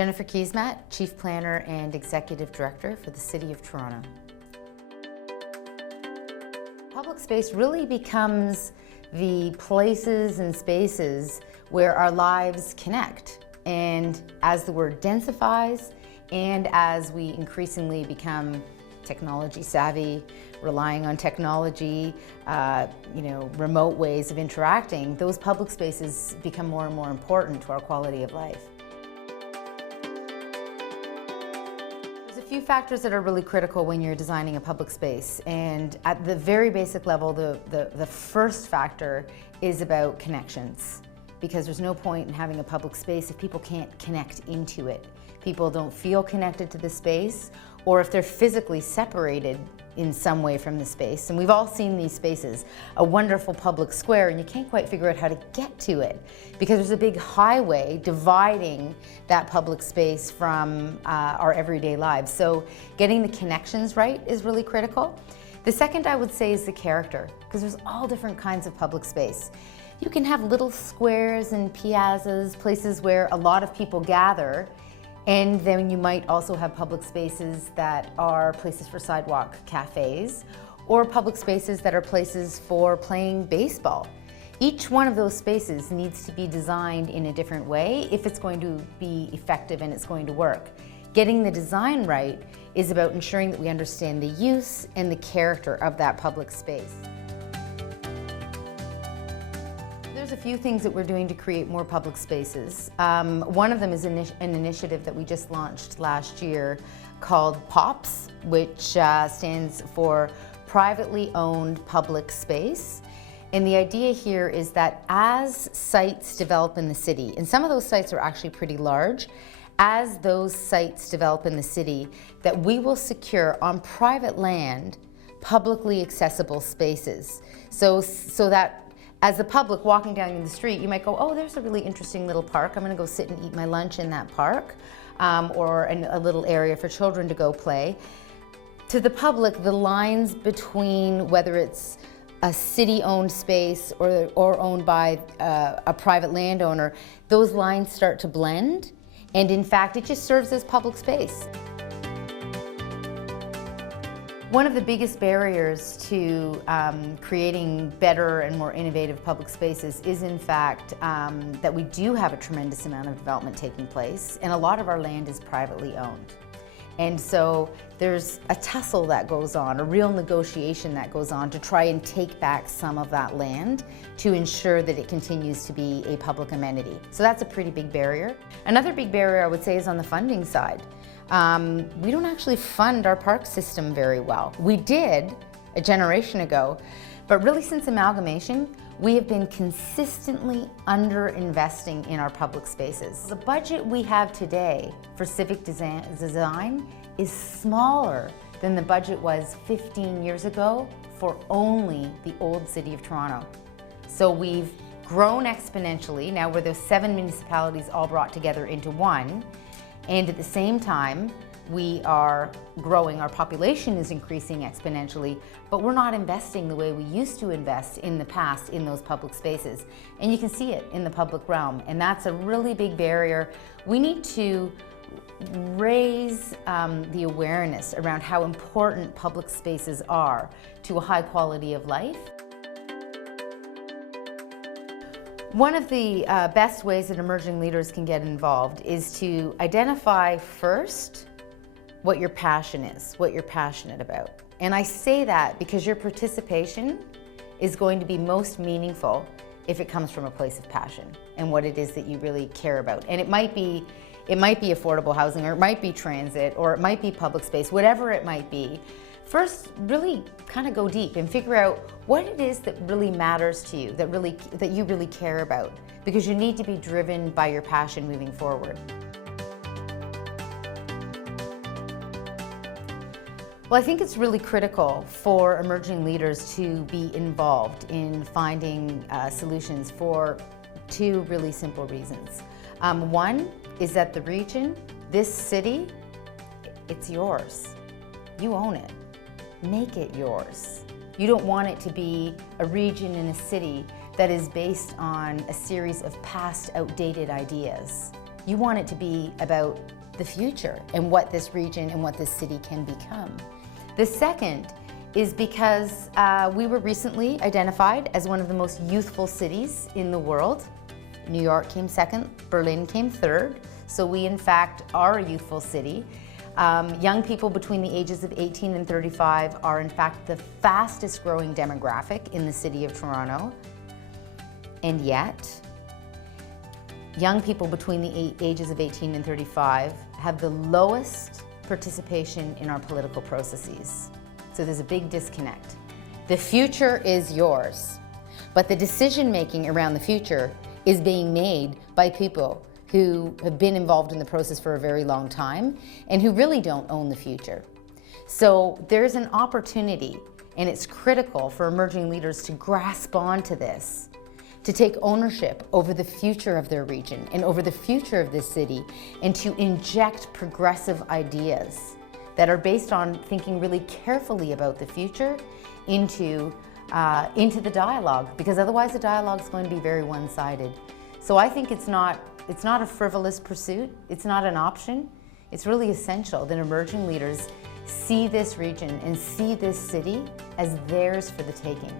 Jennifer Keesmaat, Chief Planner and Executive Director for the City of Toronto. Public space really becomes the places and spaces where our lives connect. And as the word densifies and as we increasingly become technology savvy, relying on technology, remote ways of interacting, those public spaces become more and more important to our quality of life. There's a few factors that are really critical when you're designing a public space, and at the very basic level, the first factor is about connections, because there's no point in having a public space if people can't connect into it. People don't feel connected to the space, or if they're physically separated in some way from the space. And we've all seen these spaces, a wonderful public square, and you can't quite figure out how to get to it because there's a big highway dividing that public space from our everyday lives. So getting the connections right is really critical. The second I would say is the character, because there's all different kinds of public space. You can have little squares and piazzas, places where a lot of people gather, and then you might also have public spaces that are places for sidewalk cafes, or public spaces that are places for playing baseball. Each one of those spaces needs to be designed in a different way if it's going to be effective and it's going to work. Getting the design right is about ensuring that we understand the use and the character of that public space. There's a few things that we're doing to create more public spaces. One of them is an initiative that we just launched last year called POPS, which stands for Privately Owned Public Space. And the idea here is that as sites develop in the city, and some of those sites are actually pretty large, as those sites develop in the city, that we will secure on private land publicly accessible spaces. So that as the public walking down in the street, you might go, oh, there's a really interesting little park. I'm gonna go sit and eat my lunch in that park, or a little area for children to go play. To the public, the lines between whether it's a city-owned space or owned by a private landowner, those lines start to blend, and in fact, it just serves as public space. One of the biggest barriers to creating better and more innovative public spaces is in fact that we do have a tremendous amount of development taking place, and a lot of our land is privately owned. And so there's a tussle that goes on, a real negotiation that goes on to try and take back some of that land to ensure that it continues to be a public amenity. So that's a pretty big barrier. Another big barrier I would say is on the funding side. We don't actually fund our park system very well. We did a generation ago, but really since amalgamation, we have been consistently under-investing in our public spaces. The budget we have today for civic design is smaller than the budget was 15 years ago for only the old City of Toronto. So we've grown exponentially. Now we're those 7 municipalities all brought together into one. And at the same time, we are growing, our population is increasing exponentially, but we're not investing the way we used to invest in the past in those public spaces. And you can see it in the public realm, and that's a really big barrier. We need to raise the awareness around how important public spaces are to a high quality of life. One of the best ways that emerging leaders can get involved is to identify first what your passion is, what you're passionate about. And I say that because your participation is going to be most meaningful if it comes from a place of passion and what it is that you really care about. And it might be affordable housing, or it might be transit, or it might be public space, whatever it might be. First, really kind of go deep and figure out what it is that really matters to you, that you really care about, because you need to be driven by your passion moving forward. Well, I think it's really critical for emerging leaders to be involved in finding solutions for two really simple reasons. One is that the region, this city, it's yours. You own it. Make it yours. You don't want it to be a region in a city that is based on a series of past outdated ideas. You want it to be about the future and what this region and what this city can become. The second is because we were recently identified as one of the most youthful cities in the world. New York came second, Berlin came third, so we in fact are a youthful city. Young people between the ages of 18 and 35 are in fact the fastest growing demographic in the city of Toronto. And yet, young people between the ages of 18 and 35 have the lowest participation in our political processes. So there's a big disconnect. The future is yours, but the decision making around the future is being made by people who have been involved in the process for a very long time and who really don't own the future. So there's an opportunity, and it's critical for emerging leaders to grasp onto this, to take ownership over the future of their region and over the future of this city, and to inject progressive ideas that are based on thinking really carefully about the future into the dialogue, because otherwise the dialogue is going to be very one-sided. So I think it's not a frivolous pursuit, it's not an option, it's really essential that emerging leaders see this region and see this city as theirs for the taking.